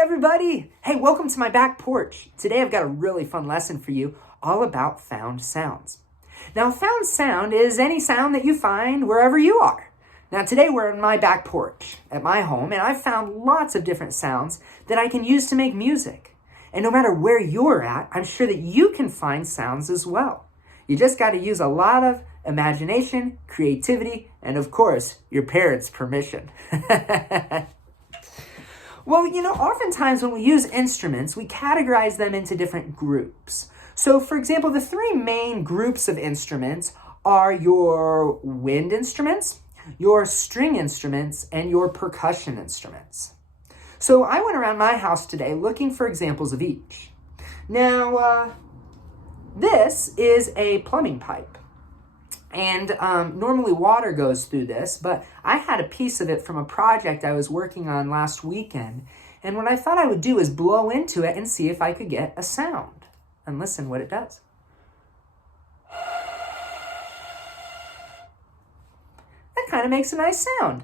everybody! Hey, welcome to my back porch. Today I've got a really fun lesson for you all about found sounds. Now, found sound is any sound that you find wherever you are. Now, today we're on my back porch at my home, and I've found lots of different sounds that I can use to make music. And no matter where you're at, I'm sure that you can find sounds as well. You just got to use a lot of imagination, creativity, and of course, your parents' permission. Well, oftentimes when we use instruments, we categorize them into different groups. So, for example, the three main groups of instruments are your wind instruments, your string instruments, and your percussion instruments. So I went around my house today looking for examples of each. Now, this is a plumbing pipe. And normally water goes through this, but I had a piece of it from a project I was working on last weekend. And what I thought I would do is blow into it and see if I could get a sound. And listen what it does. That kind of makes a nice sound.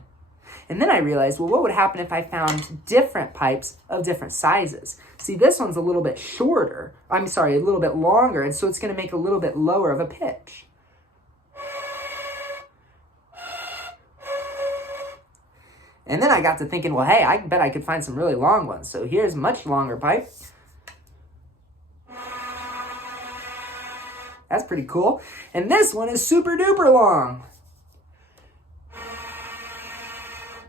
And then I realized, well, what would happen if I found different pipes of different sizes? See, this one's a little bit shorter. A little bit longer, and so it's going to make a little bit lower of a pitch. And then I got to thinking, well, hey, I bet I could find some really long ones. So here's a much longer pipe. That's pretty cool. And this one is super duper long.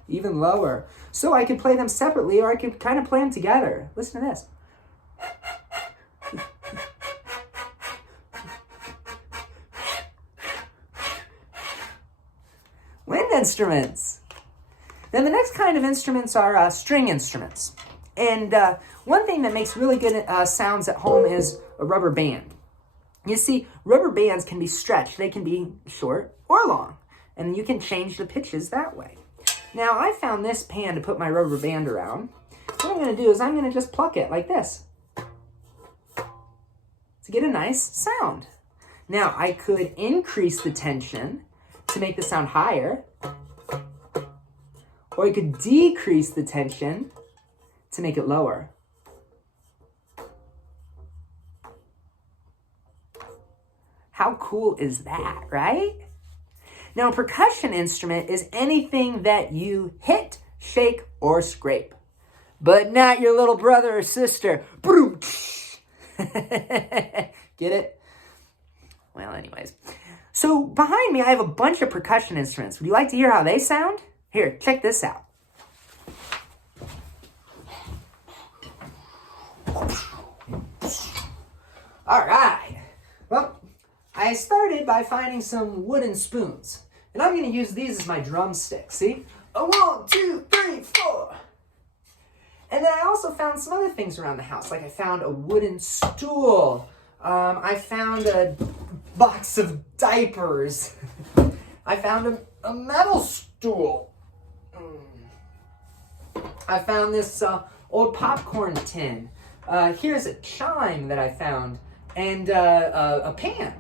Even lower. So I could play them separately, or I could kind of play them together. Listen to this. Wind instruments. Then the next kind of instruments are string instruments. And one thing that makes really good sounds at home is a rubber band. You see, rubber bands can be stretched. They can be short or long. And you can change the pitches that way. Now, I found this pan to put my rubber band around. What I'm going to do is I'm going to just pluck it like this to get a nice sound. Now, I could increase the tension to make the sound higher. Or I could decrease the tension to make it lower. How cool is that, right? Now, a percussion instrument is anything that you hit, shake, or scrape. But not your little brother or sister. Get it? Well, anyways. So behind me, I have a bunch of percussion instruments. Would you like to hear how they sound? Here, check this out. All right. Well, I started by finding some wooden spoons. And I'm going to use these as my drumsticks, see? 1, 2, 3, 4. And then I also found some other things around the house. Like I found a wooden stool. I found a box of diapers. I found a metal stool. I found this old popcorn tin. Here's a chime that I found, and a pan.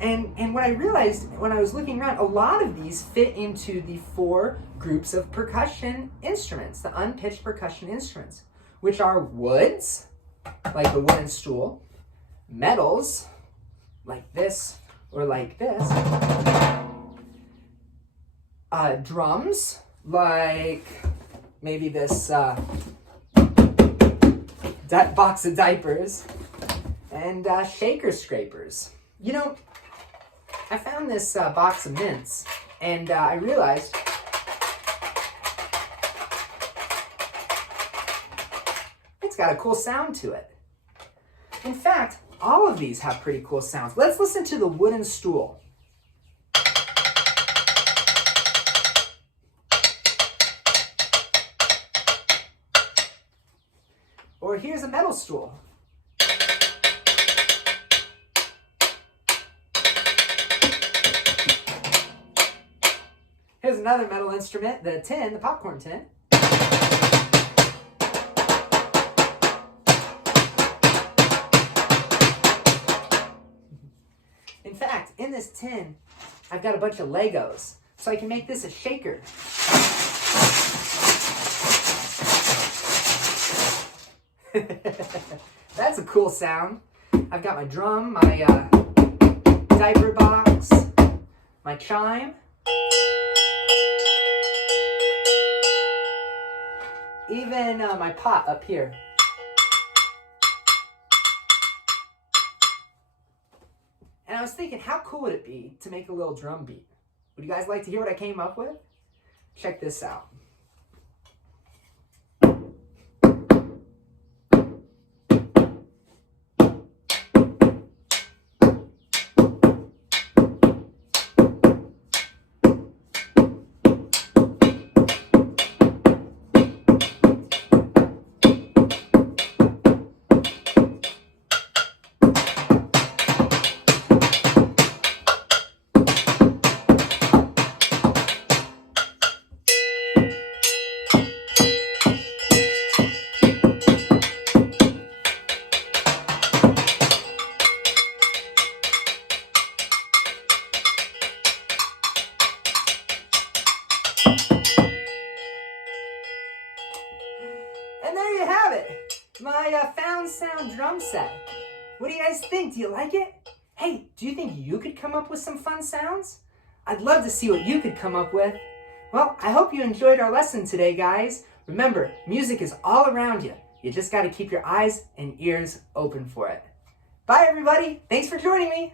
And what I realized when I was looking around, a lot of these fit into the 4 groups of percussion instruments, the unpitched percussion instruments, which are woods, like the wooden stool, metals, like this or like this, drums, like maybe this box of diapers, and shaker scrapers. I found this box of mints, and I realized it's got a cool sound to it. In fact, all of these have pretty cool sounds. Let's listen to the wooden stool. Or here's a metal stool. Here's another metal instrument, the popcorn tin. In fact, in this tin, I've got a bunch of Legos, so I can make this a shaker. That's a cool sound. I've got my drum, my diaper box, my chime, even my pot up here. And I was thinking, how cool would it be to make a little drum beat? Would you guys like to hear what I came up with? Check this out. And there you have it, my found sound drum set. What do you guys think? Do you like it? Hey, do you think you could come up with some fun sounds? I'd love to see what you could come up with. Well, I hope you enjoyed our lesson today, guys. Remember, music is all around you. You just got to keep your eyes and ears open for it. Bye, everybody. Thanks for joining me.